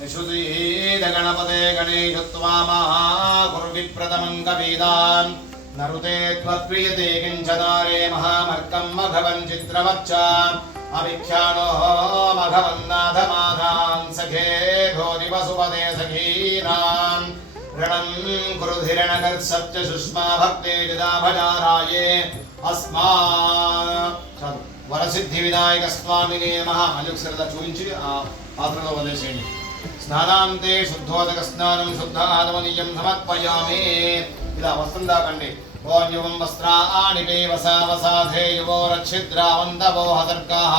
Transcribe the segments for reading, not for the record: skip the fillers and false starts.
निषुधीद गणपते गणेशत्वा महागुरुविप्रथमं कवीदान् नरुते त्वत्प्रियते किञ्चनारे महामर्कं मघवन् चित्रवच्चा अभिख्यानो मघवन्नाथमाधान् सखे भोदिवसुपदे सखीनान् ऋणं कुरुधिरणकर्सत्य सुष्मा भक्ते जदा भजाराये अस्मा वरसिद्धि विनायक स्वामिने नमः मल्युक्सरदा చూయించి ఆ పాత్రలో వదిలేసేయండి స్నానాంతే శుద్ధోదక స్నానం శుద్ధాదమనీయం సమర్పయామి ఇలా వస్తుందాకండి ఓం యువం వస్త్రాణి పేవసావసాధే యువో రక్షిద్రావంతవో హసర్కాః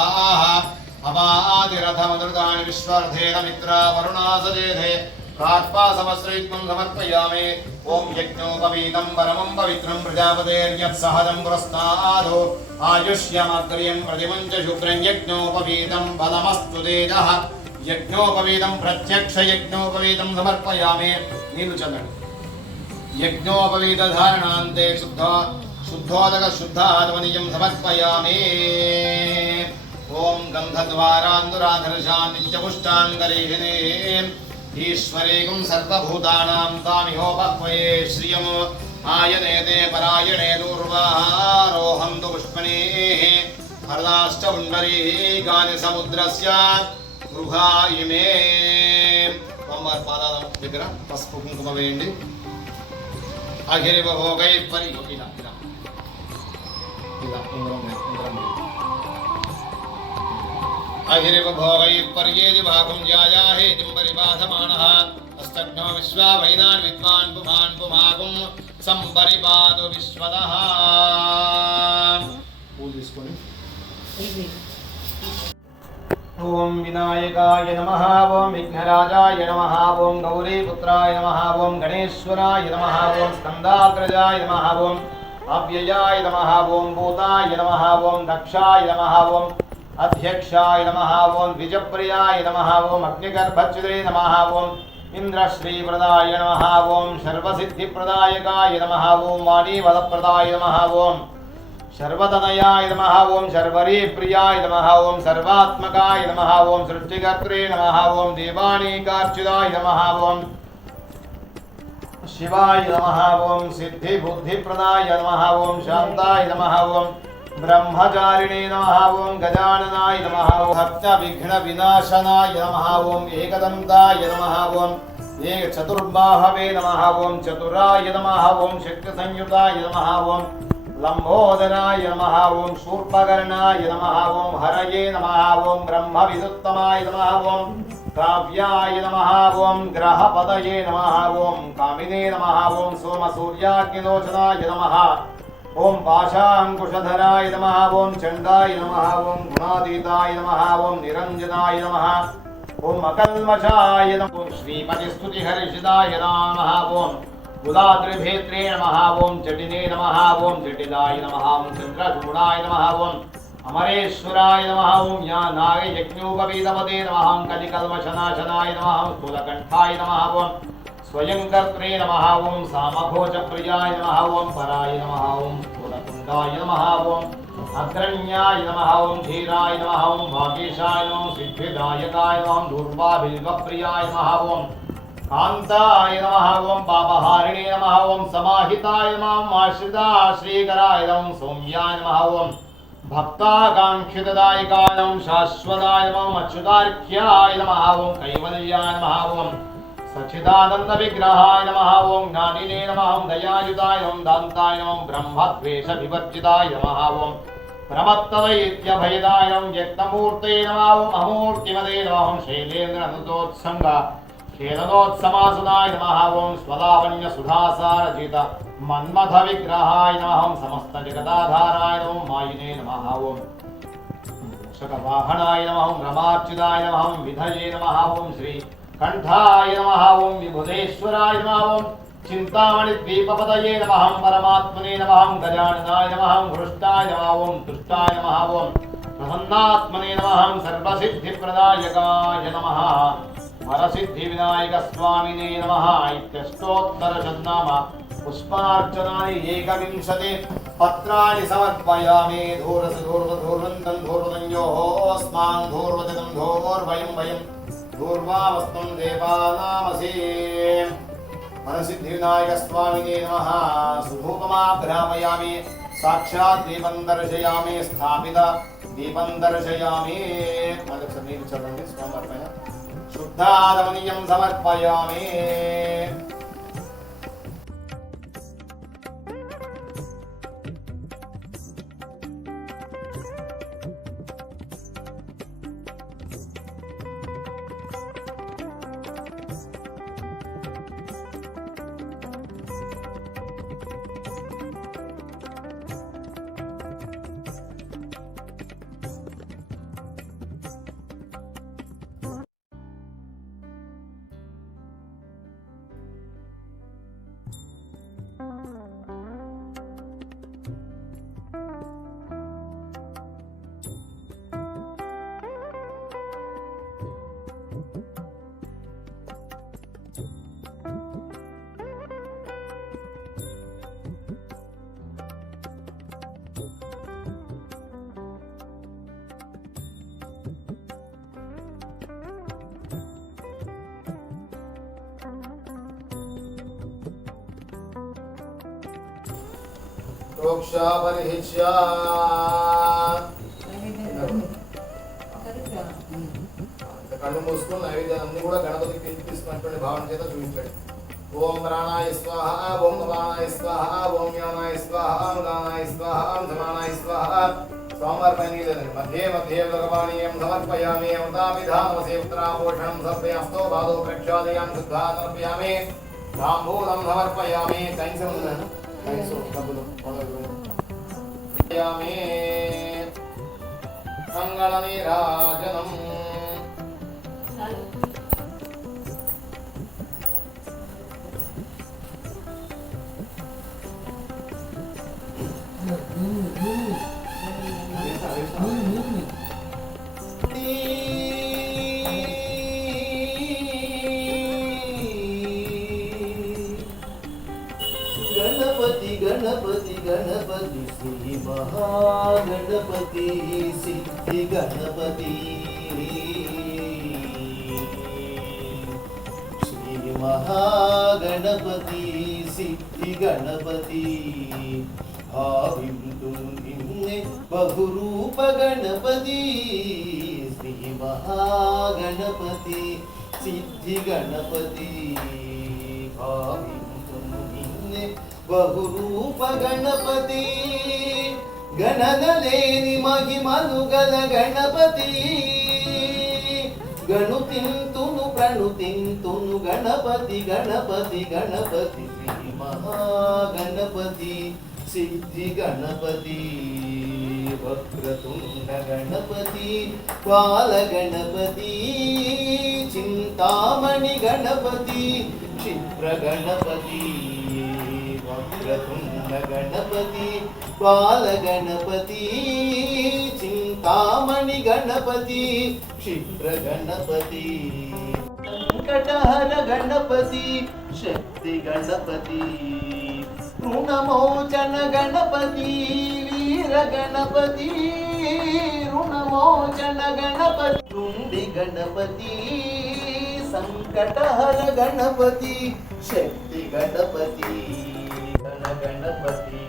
అపాదిరథమదృతాని విశ్వర్ధేన మిత్రా వరుణాసజేధే कार्पासवस्त्रयुक्तं समर्पयामि ओम यज्ञोपवीतं परमं पवित्रं प्रजापतेर्यत्सहजं पुरस्तादो आयुष्यमग्र्यं प्रतिमञ्च शुक्रं यज्ञोपवीतं बलमस्तु तेजः यज्ञोपवीतं प्रत्यक्ष यज्ञोपवीतं समर्पयामि नीलु चंद्रन यज्ञोपवीत धारणान्ते शुद्धोदक शुद्धात्मनियं समर्पयामि ओम गन्धद्वारान्दुराधर्षां नित्यपुष्टाङ्गरीहिणे ईश्वरेगुं सर्वभूतानां तामिहोपक्वये श्रियम् आयनेते परायणे दूर्वारोहन्तु पुष्पणेः हरदाष्टपुण्डरीकानि समुद्रस्य गृहायिमे अम्मार पादाల దగ్గర పసుపు కుంకుమ వేయండి అఖిలభోగై పరిగొకిలా ఇలా ఇలా ఇంద్రం अहिरिवभोगैः पर्येदि भागं यायाहे जिम्बरिबाधमानः अस्तघ्नो विश्वा वैनान् विद्वान् पुमान् पुमागुं संपरिपादु विश्वदः ओम विनायकाय नमः ओम विघ्नराजाय नमः ओम गौरीपुत्राय नमः ओम गणेश्वराय नमः ओम स्कन्दाग्रजाय नमः ओम अव्ययाय नमः ओम भूताय नमः ओम दक्षाय नमः ओम अध्यक्षाय नमः ओम द्विजप्रियाय नमः ओम अग्निगर्भच्युते नमः ओम इंद्रश्रीप्रदाय नमः ओम सर्वसिद्धिप्रदायकाय नमः ओम वाणीवदप्रदाय नमः ओम सर्वतनयाय नमः ओम सर्वरीप्रियाय नमः ओम सर्वात्मकाय नमः ओम सृष्टिकर्त्रे नमः ओम देवानीकार्चिताय नमः ओम शिवाय नमः ओम सिद्धिबुद्धिप्रदाय नमः ओम शान्ताय नमः ओम ब्रह्मचारिणे नमः ओम गजाननाय नमः ओम भक्तविघ्नविनाशनाय नमः ओम एकदन्ताय नमः ओम चतुर्बाहवे नमः ओम चतुराय नमः ओम शक्तिसंयुताय नमः ओम लंबोदराय नमः ओम शूर्पकर्णाय नमः ओम हरये नमः ओम ब्रह्मविदुत्तमाय नमः ओम काव्याय नमः ओम ग्रहपदये नमः ओम कामिने नमः ओम सोमसूर्याग्निलोचनाय नमः ओम पाशांकुशधराय नमः ओम चंडाय नमः ओम गुणातीताय नमः ओम निरंजनाय नमः ओम अकल्मषाय नमः ओम श्रीपतिस्तुतिहर्षिताय नमः ओम कुलाद्रिभेत्रे नमः ओम जटिने नमः ओम जटिलाय नमः ओम चंद्रचूडाय नमः ओम अमरेश्वराय नमः ओम या नागयज्ञोपवीतपदे नमः ओम कलिकल्मषनाशनाय नमः ओम स्थूलकण्ठाय नमः ओम स्वयंकर्त्रे नमः ओम सामभोजप्रियाय नमः ओम पराय नमः ओम स्थूलकुण्डाय नमः ओम अग्रण्याय नमः ओम धीराय नमः ओम भागेशाय नमः सिद्धिदायकाय नमः ओम दूर्वाभिल्वप्रियाय नमः ओम कान्ताय नमः ओम पापहारिणे नमः ओम समाहिताय नमः ओम आश्रिता श्रीकराय नमः सौम्याय नमः ओम भक्ताकांक्षितदायकाय नमः शाश्वताय नमः अच्युतार्घ्याय नमः ओम कैवल्याय नमः ओम सच्चिदानंद विग्रहाय नमः ओम ज्ञानिने नमः ओम दयायुताय ओम दान्ताय नमः ब्रह्मद्वेष विवर्जिताय नमः ओम प्रमत्तदैत्यभयदाय ओम व्यक्तमूर्ते नमः ओम अमूर्तिमदे नमः ओम शैलेन्द्रनुतोत्संग खेलनोत्समासुदाय नमः ओम स्वलावण्य सुधासारजित मन्मथ विग्रहाय नमः ओम समस्त जगदाधाराय नमः मायिने नमः ओम मूषकवाहनाय नमः ओम रमार्चिताय नमः ओम विधये नमः ओम श्री कंठाय नमः ओम विभुधेश्वराय नमः ओम चिंतामणिद्वीपपदये नमः ओम परमात्मने नमः ओम गजाननाय नमः ओम हृष्टाय नमः ओम तुष्टाय नमः ओम प्रसन्नात्मने नमः ओम सर्वसिद्धिप्रदायकाय नमः वरसिद्धिविनायक स्वामिने नमः इत्यष्टोत्तरशतनाम पुष्पार्चनानि एकविंशति पत्राणि समर्पयामि धूर्वन्तं धूर्वतयोः अस्मान् धूर्वजनं धूर्वयं वयं दूर्वावस्तं देवानामसि मनसिद्धिविनायक स्वामिने नमः सुधूपमाघ्रापयामि साक्षात् दीपं दर्शयामि स्थापित दीपं दर्शयामि शुद्धादमनीयं समर्पयामि ప్రోక్షాపరిహిష్యా కళ్ళు మూసుకుని నైవేద్యాన్ని కూడా గణపతికి తీసుకున్నటువంటి భావన చేత చూపించాడు. ఓం ప్రాణాయ స్వాహ, ఓం అపానాయ స్వాహ, ఓం యానాయ స్వాహ, ఉదానాయ స్వాహ, ధమానాయ స్వాహ. స్వామివారి పైన లేదండి. మధ్యే మధ్యే భగవానీయం సమర్పయామి. అమృతాభిధానమసే ఉత్తరాపోషణం సమర్పయాస్తో పాదో ప్రక్షాళయాం శుద్ధా సమర్పయామి. తాంబూలం సమర్పయామి. థ్యాంక్స్ ఉందండి. థ్యాంక్స్ డబ్బులు సమర్పయామి. మంగళ నీరాజనం गणपति गणपति गणपति श्री महागणपति सिद्धि गणपति श्री महागणपति सिद्धि गणपति भाविन्तु निन्ने बहुरूप गणपति श्री महागणपति सिद्धि गणपति भाविन्तु निन्ने बहुरूप गणपति गणनलेनि महिमनु गल गणपति गणुतिंतुनु प्रणुतिंतुनु गणपति गणपति गणपति श्री महागणपति सिद्धि गणपति वक्रतुंड गणपति बाल गणपति चिंतामणि गणपति क्षिप्र गणपति वक्रतुंड गणपति बाल गणपति चिंतामणि गणपति क्षिप्र गणपति संकटहर गणपति शक्ति गणपति ऋणमोचन गणपति वीर गणपति ऋणमोचन गणपति रुंडी गणपति संकटहर गणपति शक्ति गणपति गणपति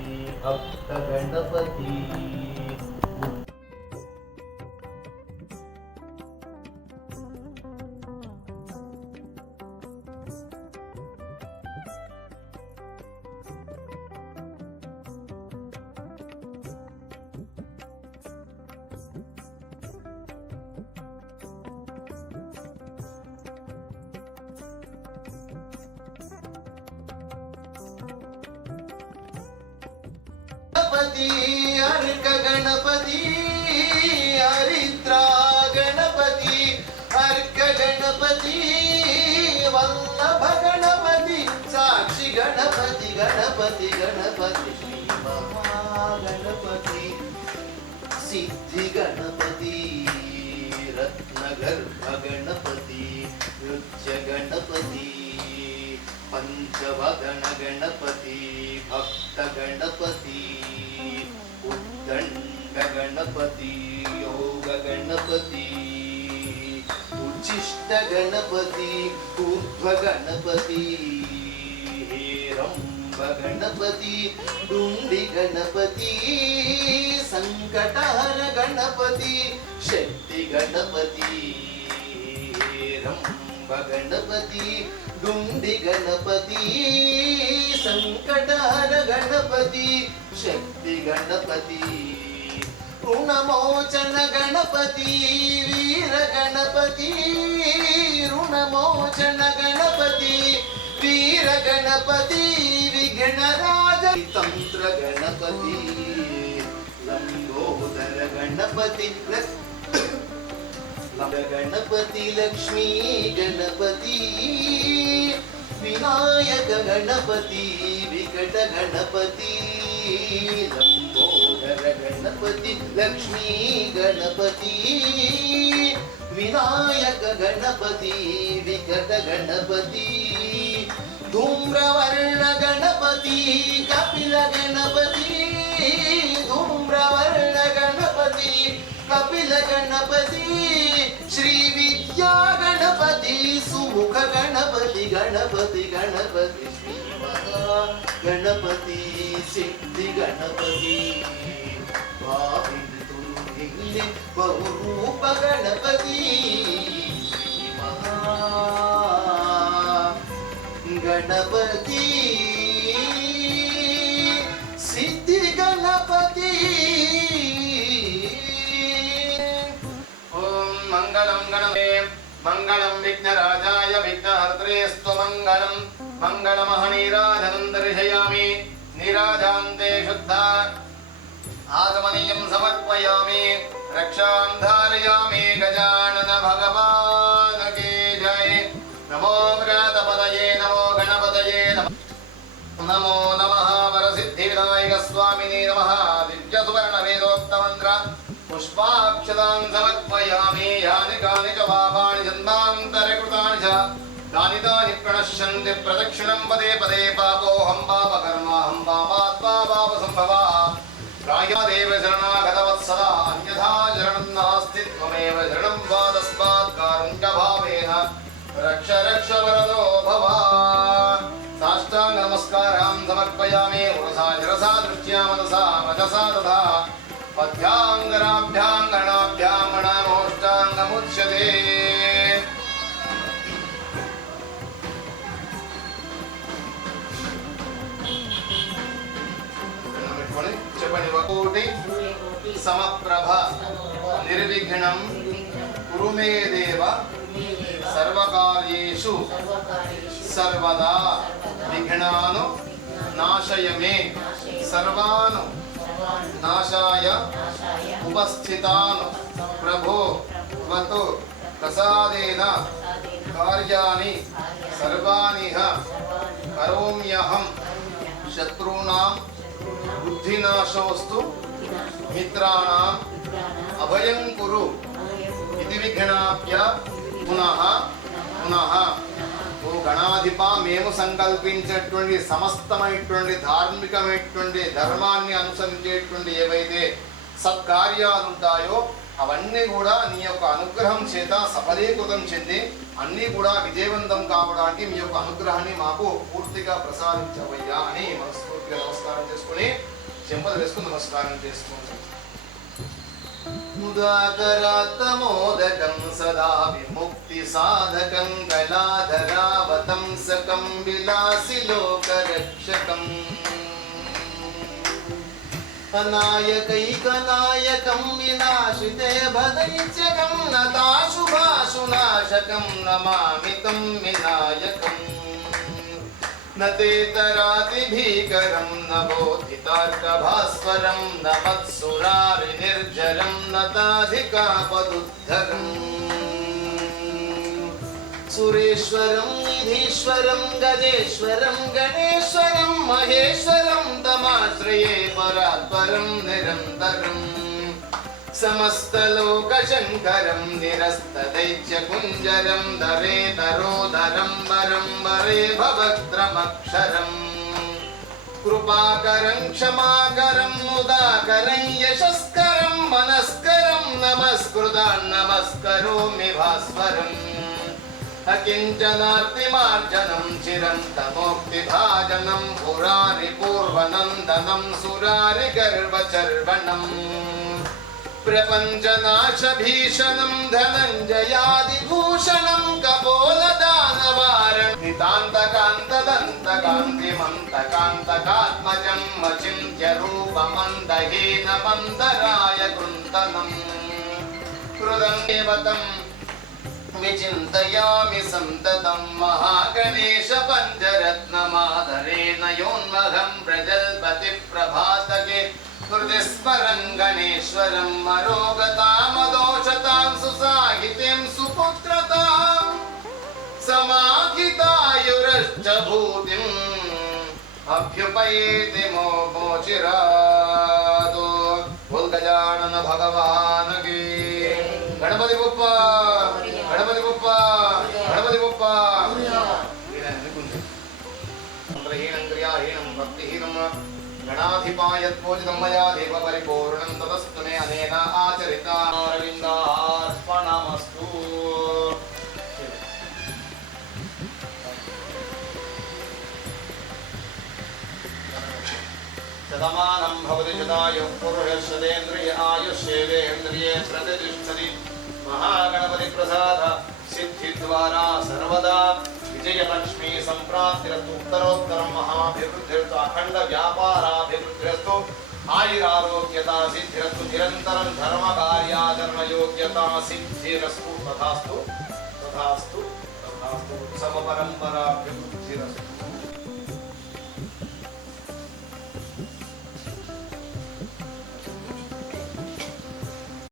भक्त गणपति गणपति अर्क गणपति हरिद्रा गणपति अर्क गणपति वल्लभ गणपति साक्षी गणपति गणपति गणपति श्री महागणपति सिद्धि गणपति रत्नगर्भ गणपति नृत्य गणपति पंचवदन गणपति भक्त गणपति उद्दंड गणपति योग गणपति उच्छिष्ट गणपति ऊर्ध्व गणपति हेरंब गणपति डुंडी गणपति संकटहर गणपति शक्ति गणपति हेरंब गणपति डुंडी गणपति संकटहर गणपति शक्ति गणपति ऋणमोचन गणपति वीर गणपति ऋणमोचन गणपति वीर गणपति विघ्नराज तंत्र गणपति लंबोदर गणपति गणपति लक्ष्मी गणपति विनायक गणपति विकट गणपति लंबोदर गणपति लक्ष्मी गणपति विनायक गणपति विकट गणपति धूम्रवर्ण गणपति कपिल गणपति धूम्रवर्ण गणपति कपिल गणपति श्री विद्या गणपति सुमुख गणपति गणपति गणपति श्री महा गणपति सिद्धि गणपति बहुरूप गणपति श्री महा गणपति सिद्धि गणपति मंगलम गणपते मंगलम विघ्नराजाय विघ्नहर्त्रे स्वमंगलम मंगलमहनीराजनं दर्शयामि नीराजान्ते शुद्धा आगमनीयं समर्पयामि रक्षां धारयामि गजानन भगवान की जय नमो व्रतपदये नमो गणपतये नमो नमः वरसिद्धिविनायक स्वामिने नमः दिव्य सुवर्ण वेदोक्त मंत्र पुष्पाक्षतां समर्पयामि यानि कानि च पापानि जन्मान्तरकृतानि च तानि तानि प्रणश्यन्ति प्रदक्षिणं पदे पदे पापोऽहं पापकर्माहं पापात्मा पापसम्भवः प्रायादेव शरणागतवत्सदा अन्यथा शरणं नास्ति त्वमेव शरणं वा तस्मात् कारुण्यभावेन रक्ष रक्ष वरदो भव साष्टांग नमस्कारां समर्पयामि उरसा शिरसा दृष्ट्या मनसा वचसा तथा पद्भ्यां गणाभ्यां गणामोष्टाङ्गमुच्यते చెప్పండి వకోటి సమప్రభ నిర్విఘ్నం కురు మే దేవ సర్వకార్యేషు సర్వదా విఘ్నాను నాశయ మే సర్వాను నాశాయ ఉపస్థితాను ప్రభో త్వతు ప్రసాదేన కార్యాణి సర్వాణిహ కరోమ్యహం శత్రూణాం బుద్ధినాశోస్తు మిత్రాణాం అభయం కురు ఇది విఘ్నాప్య పునః పునః ఓ గణాధిప మేము సంకల్పించేటువంటి సమస్తమైనటువంటి ధార్మికమైనటువంటి ధర్మాన్ని అనుసరించేటువంటి ఏవైతే సత్కార్యాలు ఉంటాయో అవన్నీ కూడా నీ యొక్క అనుగ్రహం చేత సఫలీకృతం చెంది అన్నీ కూడా విజయవంతం కావడానికి మీ యొక్క అనుగ్రహాన్ని మాకు పూర్తిగా ప్రసాదించవయ్యా అని మనస్ఫూర్తిగా నమస్కారం చేసుకుని చెంపలు వేసుకుని నమస్కారం చేసుకుంటాం. ముదాకరాత్తమోదకం సదా విముక్తి సాధకం కళాధరావతంసకం విలాసి లోకరక్షకం అనాయకైకనాయకం వినాశితే భదైత్యకం నతాశుభాశునాశకం నమామితం వినాయకం నతేతరాతిభీకరం నవోదితార్కభాస్వరం నమత్సురారినిర్జరం నతాధికాపదుద్ధరం సురేశ్వరం నిధీశ్వరం గజేశ్వరం గణేశ్వరం మహేశ్వరం తమాశ్రయే పరాత్పరం నిరంతరం సమస్తలోకశంకరం నిరస్తదైత్యకుంజరం దరేతరోధరం వరం వరే భవద్రమక్షరం కృపాకరం క్షమాకరం ముదాకరం యశస్కరం మనస్కరం నమస్కృతాన్ నమస్కరోమి భాస్వరం अकिञ्चनार्तिमार्जनं चिरन्तमोक्तिभाजनं पुरारि पूर्वनन्दनं सुरारिगर्वचर्वणम् प्रपञ्चनाशभीषणं धनञ्जयादिभूषणं कपोलदानवारणं नितान्तकान्तदन्तकान्तिमन्तकान्तकात्मजं मचिन्त्य रूपमन्दहीनमन्दराय कृन्तनम् हृदयेवतं विचिन्तयामि सन्ततं महागणेश पञ्चरत्नमादरेण योन्मघं प्रजल्पति प्रभातके हृदि स्मरन् गणेश्वरं मरोगतामदोषतां सुसाहितिं सुपुत्रतां समाहितायुरश्च भूतिम् अभ्युपैति मोचिरादो बोल गजानन भगवान की गणपति बप्पा गणपति बप्पा गणपति बप्पा मंत्रहीनं क्रियाहीनं भक्तिहीनं गणाधिपायत्पूजितं मया देव परिपूर्णं ततस्तु मे अनेन आचरिता अरविन्दार्पणमस्तु शतमानं भवति शतायुः पुरुषशतेन्द्रिय आयुष्येवेन्द्रिये प्रतिष्ठति महागणपति प्रसाद सिद्धिद्वारा सर्वदा विजयलक्ष्मी सम्प्राप्तिरस्तु उत्तरोत्तरं महाभिवृद्धिरस्तु अखण्ड व्यापाराभिवृद्धिरस्तु आयुरारोग्यता सिद्धिरस्तु निरन्तरं धर्मकार्याचरणयोग्यता सिद्धिरस्तु तथास्तु तथास्तु तथास्तु उत्सवपरम्पराभिवृद्धिरस्तु